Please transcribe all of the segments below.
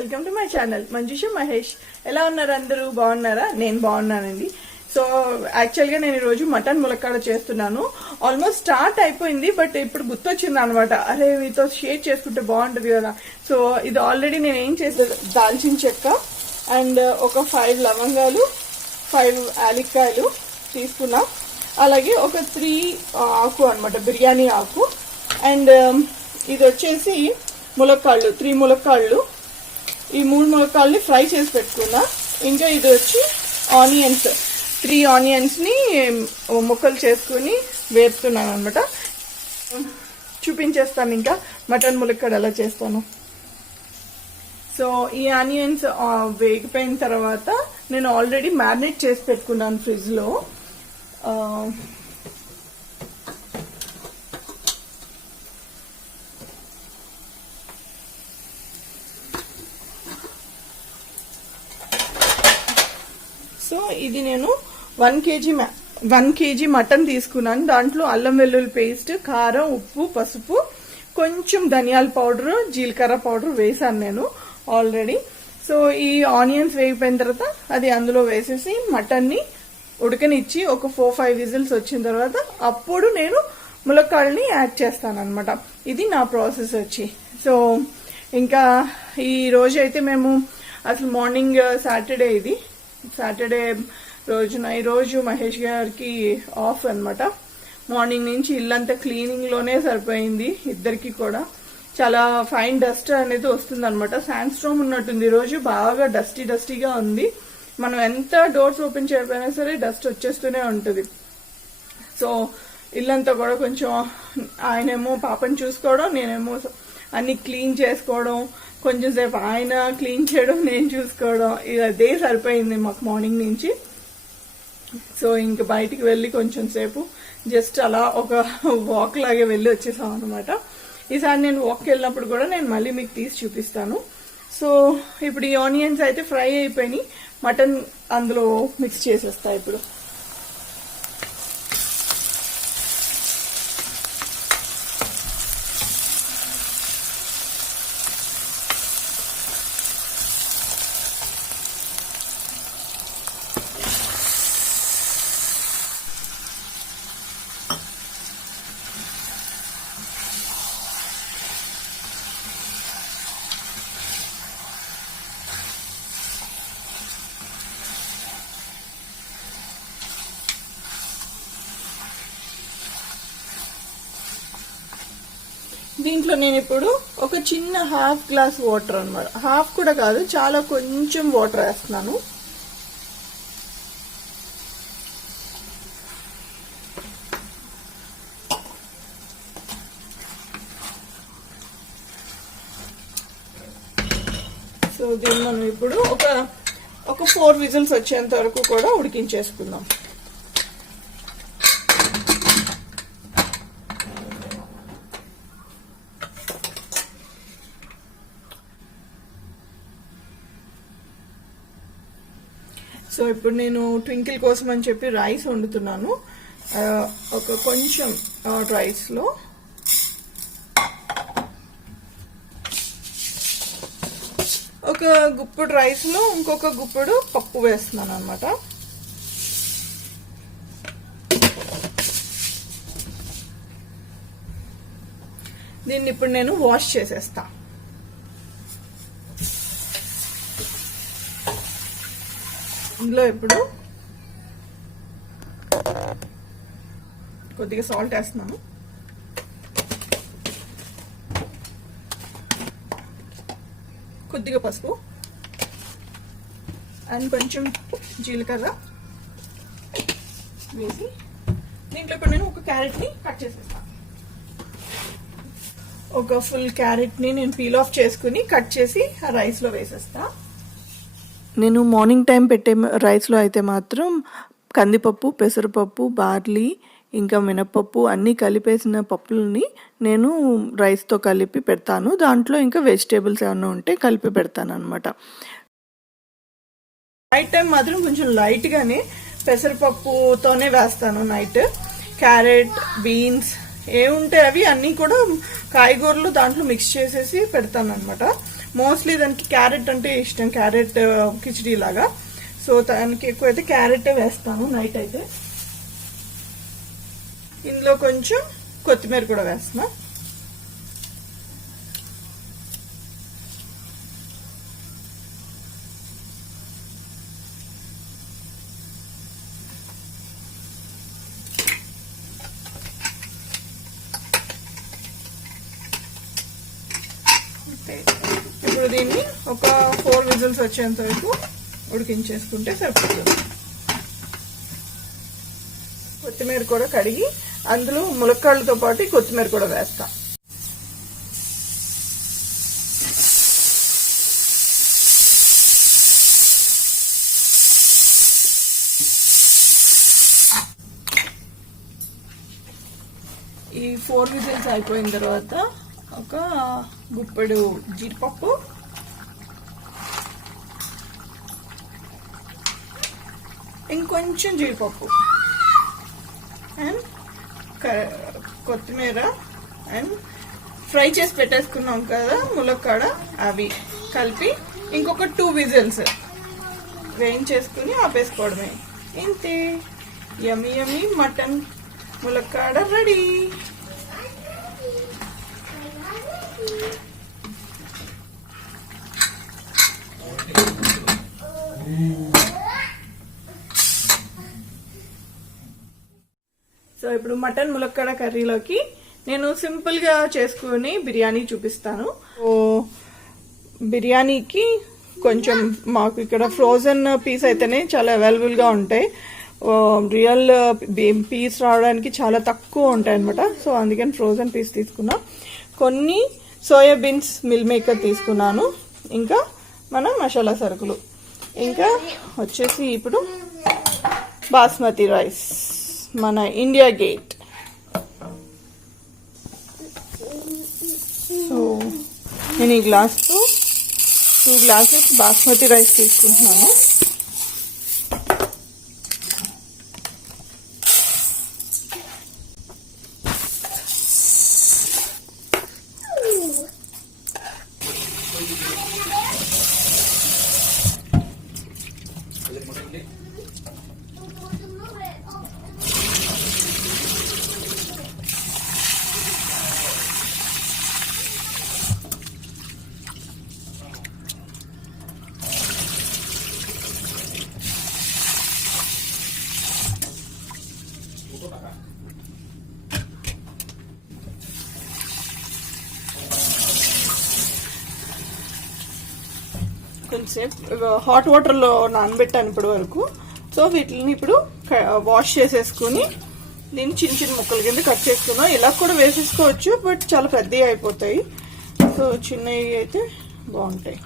Welcome to my channel Manjusha Mahesh. ఎలా ఉన్నారు అందరూ? బాగున్నారా? నేను బాగున్నానండి. సో యాక్చువల్గా నేను ఈరోజు మటన్ ములక్కాడ చేస్తున్నాను. ఆల్మోస్ట్ స్టార్ట్ అయిపోయింది, బట్ ఇప్పుడు గుర్తొచ్చింది అనమాట, అరే మీతో షేర్ చేసుకుంటే బాగుంటుంది కదా. సో ఇది ఆల్రెడీ నేను ఏం చేస్తాను, దాల్చిన చెక్క అండ్ ఒక 5 లవంగాలు, 5 యాలక్కాయలు తీసుకున్నా. అలాగే ఒక 3 ఆకు అనమాట, బిర్యానీ ఆకు. అండ్ ఇది వచ్చేసి ములక్కాళ్ళు, 3 ములక్కాళ్ళు. ఈ 3 ములక్కాళ్ళని ఫ్రై చేసి పెట్టుకున్నా. ఇంకా ఇది వచ్చి ఆనియన్స్, 3 ఆనియన్స్ని ముక్కలు చేసుకుని వేపుతున్నాను అనమాట. చూపించేస్తాను ఇంకా మటన్ ములక్కాడ ఎలా చేస్తాను. సో ఈ ఆనియన్స్ వేగిపోయిన తర్వాత నేను ఆల్రెడీ మ్యారినేట్ చేసి పెట్టుకున్నాను ఫ్రిడ్జ్లో. సో ఇది నేను 1 కేజీ మటన్ తీసుకున్నాను. దాంట్లో అల్లం వెల్లుల్లి పేస్ట్, కారం, ఉప్పు, పసుపు, కొంచెం ధనియాల పౌడర్, జీలకర్ర పౌడర్ వేసాను నేను ఆల్రెడీ. సో ఈ ఆనియన్స్ వేగిపోయిన తర్వాత అది అందులో వేసేసి మటన్ని ఉడకనిచ్చి ఒక 4-5 విజిల్స్ వచ్చిన తర్వాత అప్పుడు నేను ములక్కాడని యాడ్ చేస్తాను అనమాట. ఇది నా ప్రాసెస్ వచ్చి. సో ఇంకా ఈ రోజు అయితే మేము అసలు మార్నింగ్ సాటర్డే రోజున ఈరోజు మహేష్ గారికి ఆఫ్ అనమాట. మార్నింగ్ నుంచి ఇల్లంతా క్లీనింగ్ లోనే సరిపోయింది ఇద్దరికి కూడా. చాలా ఫైన్ డస్ట్ అనేది వస్తుంది అనమాట. శాండ్ స్టోమ్ ఉన్నట్టుంది ఈరోజు, బాగా డస్టీగా ఉంది. మనం ఎంత డోర్స్ ఓపెన్ చేయకపోయినా సరే డస్ట్ వచ్చేస్తూనే ఉంటుంది. సో ఇల్లంతా కూడా కొంచెం, ఆయనేమో పాపని చూసుకోవడం, నేనేమో అన్ని క్లీన్ చేసుకోవడం, కొంచెం సేపు ఆయన క్లీన్ చేయడం, నేను చూసుకోవడం, అదే సరిపోయింది మాకు మార్నింగ్ నుంచి. సో ఇంక బయటికి వెళ్ళి కొంచెం సేపు జస్ట్ అలా ఒక వాక్ లాగే వెళ్ళి వచ్చేసాం అనమాట. ఈసారి నేను వాక్కి వెళ్ళినప్పుడు కూడా నేను మళ్ళీ మీకు తీసి చూపిస్తాను. సో ఇప్పుడు ఈ ఆనియన్స్ అయితే ఫ్రై అయిపోయినాయి, మటన్ అందులో మిక్స్ చేసేస్తా ఇప్పుడు. దీంట్లో నేను ఇప్పుడు ఒక చిన్న ½ గ్లాస్ వాటర్ అనమాట, హాఫ్ కూడా కాదు, చాలా కొంచెం వాటర్ వేస్తున్నాను. సో దీన్ని మనం ఇప్పుడు ఒక 4 విజిల్స్ వచ్చేంత వరకు కూడా ఉడికించేసుకుందాం. సో ఇప్పుడు నేను ట్వింకిల్ కోసం అని చెప్పి రైస్ వండుతున్నాను. ఒక కొంచెం రైస్లో ఒక గుప్పుడు రైస్లో ఇంకొక గుప్పుడు పప్పు వేస్తున్నాను అనమాట. దీన్ని ఇప్పుడు నేను వాష్ చేసేస్తా. ఇందులో ఇప్పుడు కొద్దిగా సాల్ట్ వేస్తున్నాను, కొద్దిగా పసుపు అండ్ కొంచెం జీలకర్ర వేసి దీంట్లో ఇప్పుడు నేను ఒక క్యారెట్ని కట్ చేసేస్తాను. ఒక ఫుల్ క్యారెట్ని నేను పీల్ ఆఫ్ చేసుకుని కట్ చేసి ఆ రైస్లో వేసేస్తా. నేను మార్నింగ్ టైం పెట్టే రైస్లో అయితే మాత్రం కందిపప్పు, పెసరపప్పు, బార్లీ, ఇంకా మినపప్పు అన్నీ కలిపేసిన పప్పులని నేను రైస్తో కలిపి పెడతాను. దాంట్లో ఇంకా వెజిటేబుల్స్ ఏమైనా ఉంటే కలిపి పెడతాను అనమాట. నైట్ టైం మాత్రం కొంచెం లైట్గానే పెసరపప్పుతోనే వేస్తాను నైట్. క్యారెట్, బీన్స్ ఏముంటే అవి అన్నీ కూడా కాయగూరలు దాంట్లో మిక్స్ చేసేసి పెడతాను అనమాట. మోస్ట్లీ దానికి క్యారెట్ అంటే ఇష్టం, క్యారెట్ కిచడీ లాగా. సో దానికి ఎక్కువైతే క్యారెట్ వేస్తాను నైట్ అయితే. ఇందులో కొంచెం కొత్తిమీర కూడా వేస్తున్నా. ఇప్పుడు దీన్ని ఒక 4 విజిల్స్ వచ్చేంత వరకు ఉడికించేసుకుంటే సరిపోతుంది. కొత్తిమీర కూడా కడిగి అందులో ములక్కాళ్ళతో పాటు కొత్తిమీర కూడా వేస్తా. ఈ 4 విజిల్స్ అయిపోయిన తర్వాత ఒక గుప్పెడు జీడిపప్పు, ఇంకొంచెం జీడిపప్పు అండ్ కొత్తిమీర అండ్ ఫ్రై చేసి పెట్టేసుకున్నాం కదా ములక్కాడ, అవి కలిపి ఇంకొక 2 విజిల్స్ వేయించేసుకుని ఆపేసుకోవడమే. ఇంతే, యమ్మీ యమ్మీ మటన్ ములక్కాడ రెడీ. సో ఇప్పుడు మటన్ ములక్కాడ కర్రీలోకి నేను సింపుల్ గా చేసుకుని బిర్యానీ చూపిస్తాను. బిర్యానీకి కొంచెం మాకు ఇక్కడ ఫ్రోజన్ పీస్ అయితేనే చాలా అవైలబుల్ గా ఉంటాయి. రియల్ పీస్ రావడానికి చాలా తక్కువ ఉంటాయి అనమాట. సో అందుకని ఫ్రోజన్ పీస్ తీసుకున్నా. కొన్ని సోయాబీన్స్ మిల్ మేకర్ తీసుకున్నాను, ఇంకా మన మసాలా సరుకులు, ఇంకా వచ్చేసి ఇప్పుడు బాస్మతి రైస్, మన ఇండియా గేట్. సో నేను ఈ గ్లాస్తో 2 గ్లాసెస్ బాస్మతి రైస్ తీసుకుంటున్నాను. కొంచెంసేపు హాట్ వాటర్లో నానబెట్టాను ఇప్పటి వరకు. సో వీటిని ఇప్పుడు వాష్ చేసేసుకుని దీన్ని చిన్న చిన్న ముక్కల కింద కట్ చేసుకున్నాం. ఇలా కూడా వేసేసుకోవచ్చు, బట్ చాలా పెద్దవి అయిపోతాయి. సో చిన్నవి అయితే బాగుంటాయి.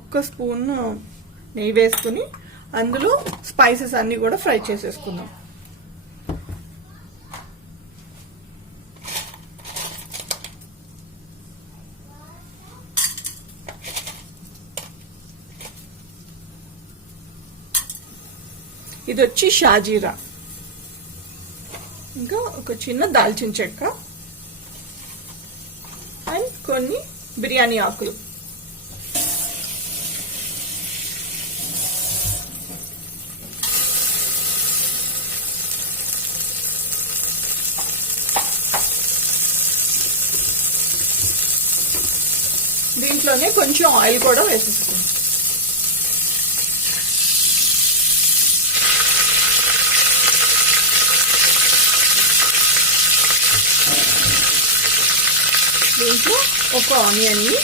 ఒక్క స్పూన్ నెయ్యి వేసుకుని అందులో స్పైసెస్ అన్ని కూడా ఫ్రై చేసేసుకుందాం. ఇది వచ్చి షాజీరా, ఇంకా ఒక చిన్న దాల్చిన చెక్క అండ్ కొన్ని బిర్యానీ ఆకులు. దీంట్లోనే కొంచెం ఆయిల్ కూడా వేసేసుకుంటాం. దీంట్లో ఒక ఆనియన్ని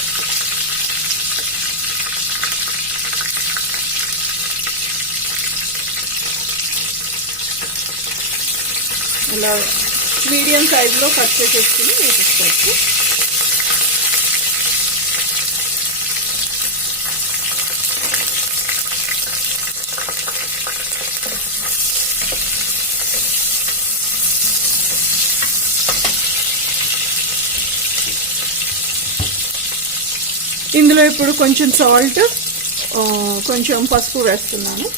ఇలా మీడియం సైజులో కట్ చేసేసుకుని వేసేసుకోవచ్చు. ఇందులో ఇప్పుడు కొంచెం సాల్ట్, కొంచెం పసుపు వేస్తున్నాను.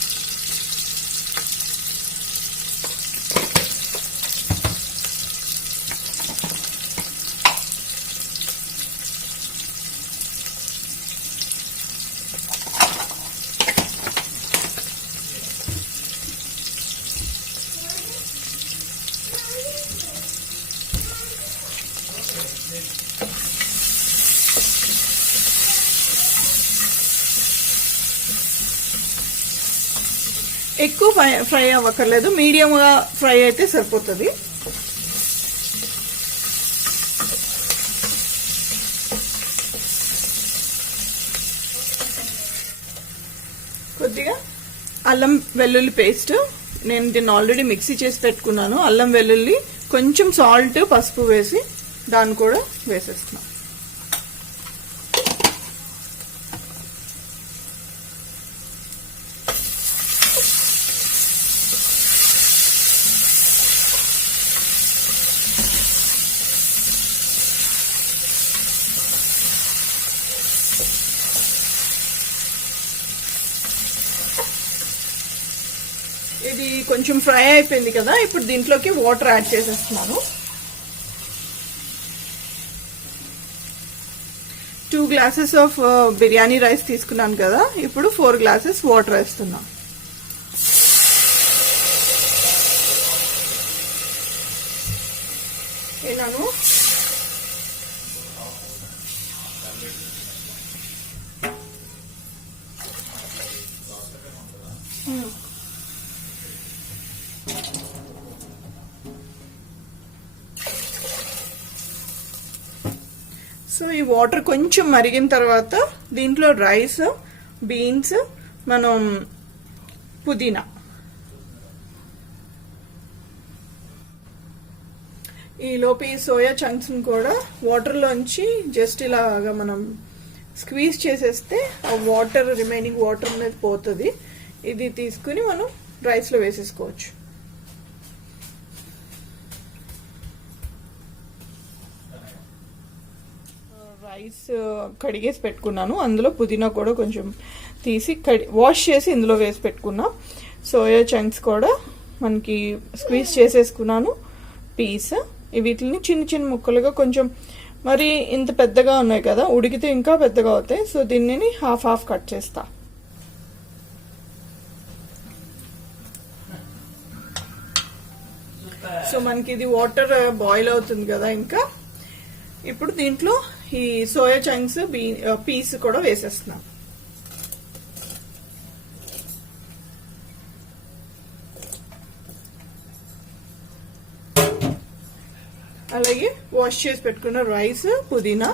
ఎక్కువ ఫ్రై అవ్వక్కర్లేదు, మీడియంగా ఫ్రై అయితే సరిపోతుంది. కొద్దిగా అల్లం వెల్లుల్లి పేస్ట్, నేను దీన్ని ఆల్రెడీ మిక్సీ చేసి పెట్టుకున్నాను. అల్లం వెల్లుల్లి, కొంచెం సాల్ట్, పసుపు వేసి దాన్ని కూడా వేసేస్తున్నాను. ఇది కొంచెం ఫ్రై అయిపోయింది కదా, ఇప్పుడు దీంట్లోకి వాటర్ యాడ్ చేసేస్తున్నాను. 2 గ్లాసెస్ ఆఫ్ బిర్యానీ రైస్ తీసుకున్నాను కదా, ఇప్పుడు 4 గ్లాసెస్ వాటర్ వేస్తున్నా. ఏనాను సో ఈ వాటర్ కొంచెం మరిగిన తర్వాత దీంట్లో రైస్, బీన్స్, మనం పుదీనా, ఈ లోపు ఈ సోయా చంక్స్ కూడా వాటర్లోంచి జస్ట్ ఇలాగా మనం స్క్వీజ్ చేసేస్తే ఆ వాటర్, రిమైనింగ్ వాటర్ అనేది పోతుంది. ఇది తీసుకుని మనం రైస్లో వేసేసుకోవచ్చు. రైస్ కడిగేసి పెట్టుకున్నాను, అందులో పుదీనా కూడా కొంచెం తీసి వాష్ చేసి ఇందులో వేసి పెట్టుకున్నా. సోయా చంక్స్ కూడా మనకి స్క్వీజ్ చేసేసుకున్నాను. పీస్ వీటిని చిన్న చిన్న ముక్కలుగా, కొంచెం మరి ఇంత పెద్దగా ఉన్నాయి కదా, ఉడికితే ఇంకా పెద్దగా అవుతాయి. సో దీన్ని హాఫ్ హాఫ్ కట్ చేస్తా. సో మనకి ఇది వాటర్ బాయిల్ అవుతుంది కదా, ఇంకా ఇప్పుడు దీంట్లో ఈ సోయా చంక్స్, పీస్ కూడా వేసేస్తున్నాం. అలాగే వాష్ చేసి పెట్టుకున్న రైస్, పుదీనా,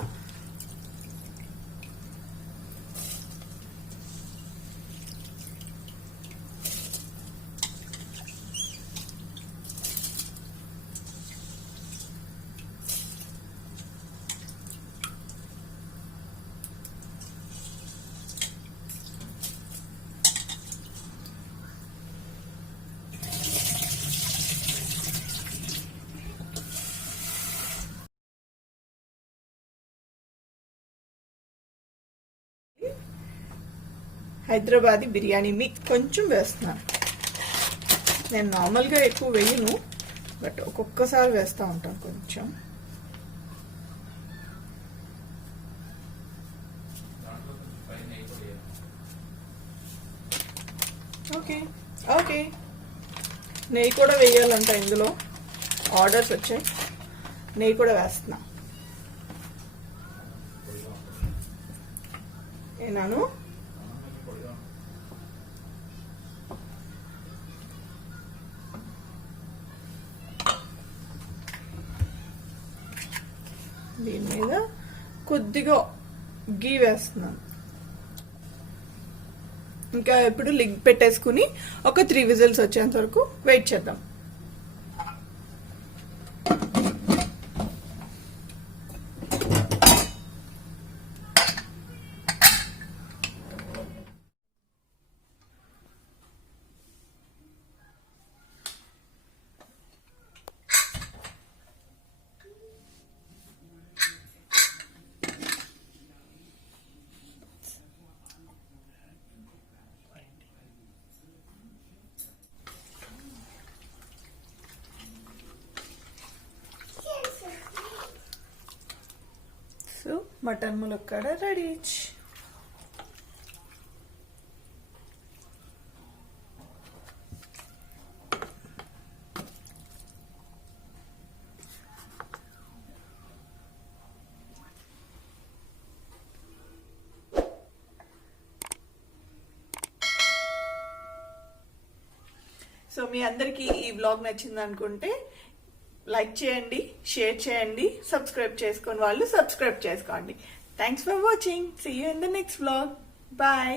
హైదరాబాదీ బిర్యానీ మిక్స్ కొంచెం వేస్తున్నాను. నేను నార్మల్గా ఎక్కువ వేయను, బట్ ఒక్కొక్కసారి వేస్తూ ఉంటాను కొంచెం. ఓకే ఓకే, నెయ్యి కూడా వేయాలంట ఇందులో, ఆర్డర్స్ వచ్చాయి. నెయ్యి కూడా వేస్తున్నా. ఏనాను దీని మీద కొద్దిగా గీ వేస్తున్నాను. ఇంకా ఇప్పుడు లిడ్ పెట్టేసుకుని ఒక 3 విజిల్స్ వచ్చేంత వరకు వెయిట్ చేద్దాం. సో మటన్ ములక్కాడ రెడీ. సో మీ అందరికీ ఈ వ్లాగ్ నచ్చింది అనుకుంటే లైక్ చేయండి, షేర్ చేయండి, సబ్స్క్రైబ్ చేసుకోండి వాళ్ళు సబ్స్క్రైబ్ చేసుకోండి. Thanks for watching. See you in the next vlog. Bye.